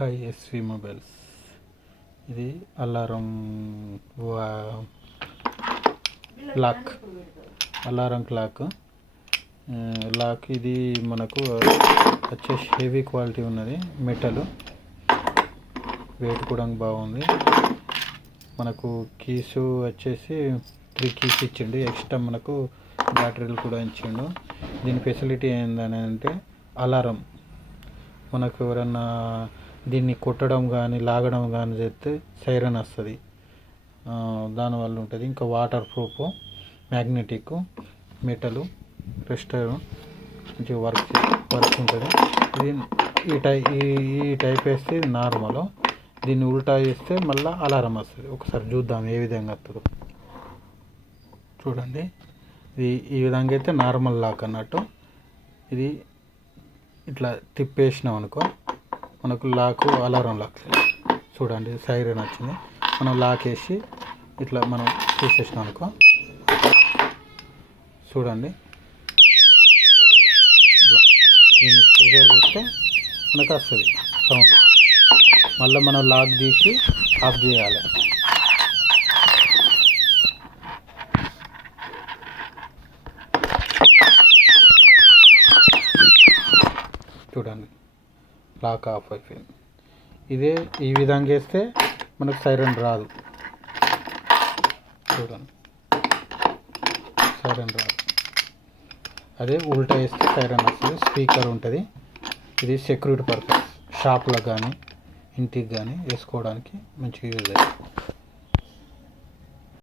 Hi SV mobiles. ఇది alarm lock lock ఇది మనకు వచ్చేసి హెవీ క్వాలిటీ ఉన్నది. మెటల్ వెయిట్ కూడా బాగుంది. మనకు కీసు వచ్చేసి 3 కీస్ ఇచ్చిండు. ఎక్స్ట్రా మనకు బ్యాటరీలు కూడా ఇచ్చిండు. దీని ఫెసిలిటీ ఏందని అంటే అలారం మనకు ఎవరన్నా దీన్ని కొట్టడం కానీ లాగడం కానీ చేస్తే సైరన్ వస్తుంది. దానివల్ల ఉంటుంది. ఇంకా వాటర్ ప్రూఫ్, మ్యాగ్నెటిక్, మెటలు, రెస్టర్ మంచిగా వర్క్ ఉంటుంది. ఇది ఈ టైప్ వేస్తే ఇది నార్మల్. దీన్ని ఉల్టా చేస్తే మళ్ళీ అలారం వస్తుంది. ఒకసారి చూద్దాం ఏ విధంగా వస్తుందో. చూడండి, ఇది ఈ విధంగా అయితే నార్మల్ లాక్ అన్నట్టు. ఇది ఇట్లా తిప్పేసినాం అనుకో మనకు లాక్ అలారం లాక్. చూడండి, సైరన్ వచ్చింది. మనం లాక్ వేసి ఇట్లా మనం తీసేసినాం అనుకో. చూడండి, ఇట్లా దీన్ని ప్రెషర్ చేస్తే మనకు వస్తుంది సౌండ్. మళ్ళీ మనం లాక్ తీసి ఆఫ్ చేయాలి. చూడండి, లాక్ ఆఫ్ అయిపోయింది. ఇదే ఈ విధంగా వేస్తే మనకు సైరన్ రాదు. చూడండి, సైరన్ రాదు. అదే ఉల్టా వేస్తే సైరన్ వస్తుంది. స్పీకర్ ఉంటుంది. ఇది సెక్యూరిటీ పర్పస్, షాప్లకు కానీ ఇంటికి కానీ వేసుకోవడానికి మంచిగా యూజ్ అవుతుంది.